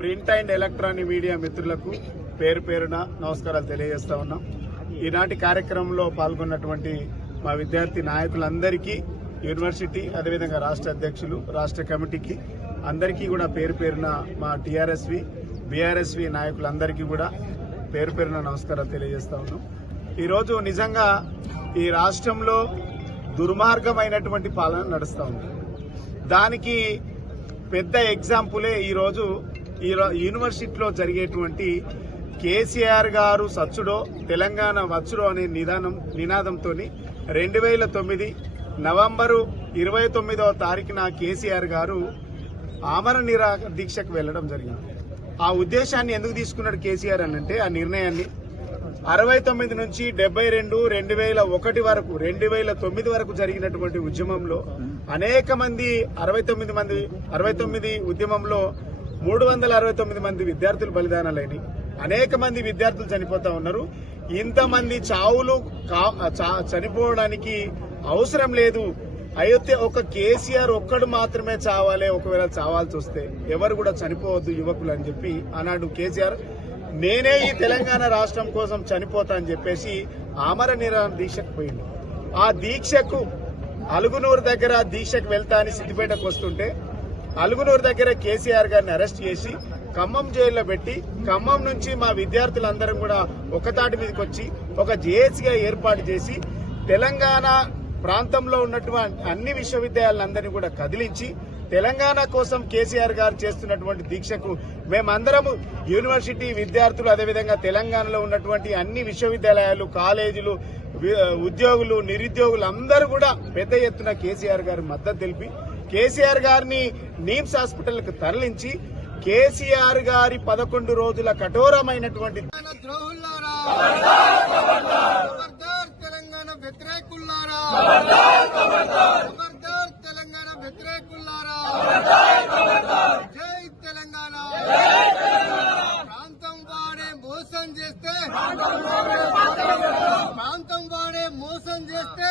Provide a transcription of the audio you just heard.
Print and electronic media మిత్రులకు పేరు పేరున నమస్కారాలు తెలియజేస్తా ఉన్నాం. ఈనాటి కార్యక్రమంలో పాల్గొన్నటువంటి మా విద్యార్థి నాయకులందరికీ యూనివర్సిటీ అదేవిధంగా రాష్ట్ర అధ్యక్షులు రాష్ట్ర కమిటీకి అందరికీ కూడా పేరు పేరున మా టీఆర్ఎస్వి బీఆర్ఎస్వి నాయకులందరికీ కూడా పేరు పేరున నమస్కారాలు తెలియజేస్తా ఉన్నాం. ఈరోజు నిజంగా ఈ రాష్ట్రంలో దుర్మార్గమైనటువంటి పాలన నడుస్తా ఉంది. దానికి పెద్ద ఎగ్జాంపులే ఈరోజు ఈ యూనివర్సిటీలో జరిగేటువంటి కేసీఆర్ గారు సచ్చుడో తెలంగాణ వచ్చుడో అనే నిదానం నినాదంతో రెండు వేల తొమ్మిది నవంబరు ఇరవై తొమ్మిదవ తారీఖున కేసీఆర్ గారు ఆమర నిరా దీక్షకు వెళ్ళడం జరిగింది. ఆ ఉద్దేశాన్ని ఎందుకు తీసుకున్నాడు కేసీఆర్ అని అంటే ఆ నిర్ణయాన్ని అరవై తొమ్మిది నుంచి డెబ్బై రెండు రెండు వేల ఒకటి వరకు రెండు వేల తొమ్మిది వరకు జరిగినటువంటి ఉద్యమంలో అనేక మంది అరవై తొమ్మిది మంది అరవై తొమ్మిది ఉద్యమంలో మూడు వందల అరవై తొమ్మిది మంది విద్యార్థులు బలిదానాలైనవి. అనేక మంది విద్యార్థులు చనిపోతా ఉన్నారు. ఇంతమంది చావులు కా- చా- చనిపోవడానికి అవసరం లేదు. అయితే ఒక కేసీఆర్ ఒక్కడు మాత్రమే చావాలి. ఒకవేళ చావాల్సి వస్తే ఎవరు కూడా చనిపోవద్దు యువకులు అని చెప్పి ఆనాడు కేసీఆర్ నేనే ఈ తెలంగాణ రాష్ట్రం కోసం చనిపోతా అని చెప్పేసి ఆమర నిరాహార దీక్షకు పోయింది ఆ దీక్షకు అలుగునూరు దగ్గర దీక్షకు వెళ్తా అని సిద్దిపేటకు వస్తుంటే అలుగునూరు దగ్గర కేసీఆర్ గారిని అరెస్ట్ చేసి ఖమ్మం జైల్లో పెట్టి ఖమ్మం నుంచి మా విద్యార్థులందరం కూడా ఒకతాటి మీదకి వచ్చి ఒక జేఏసీగా ఏర్పాటు చేసి తెలంగాణ ప్రాంతంలో ఉన్నటువంటి అన్ని విశ్వవిద్యాలయాలందరినీ కూడా కదిలించి తెలంగాణ కోసం కేసీఆర్ గారు చేస్తున్నటువంటి దీక్షకు మేమందరము యూనివర్సిటీ విద్యార్థులు అదేవిధంగా తెలంగాణలో ఉన్నటువంటి అన్ని విశ్వవిద్యాలయాలు కాలేజీలు ఉద్యోగులు నిరుద్యోగులు అందరూ కూడా పెద్ద ఎత్తున కేసీఆర్ గారి మద్దతు తెలిపి కేసీఆర్ గారిని నీమ్స్ హాస్పిటల్కు తరలించి కేసీఆర్ గారి పదకొండు రోజుల కఠోరమైనటువంటి తెలంగాణ తెలంగాణ తెలంగాణ! ప్రాంతం వాడే మోసం చేస్తే ప్రాంతం వాడే మోసం చేస్తే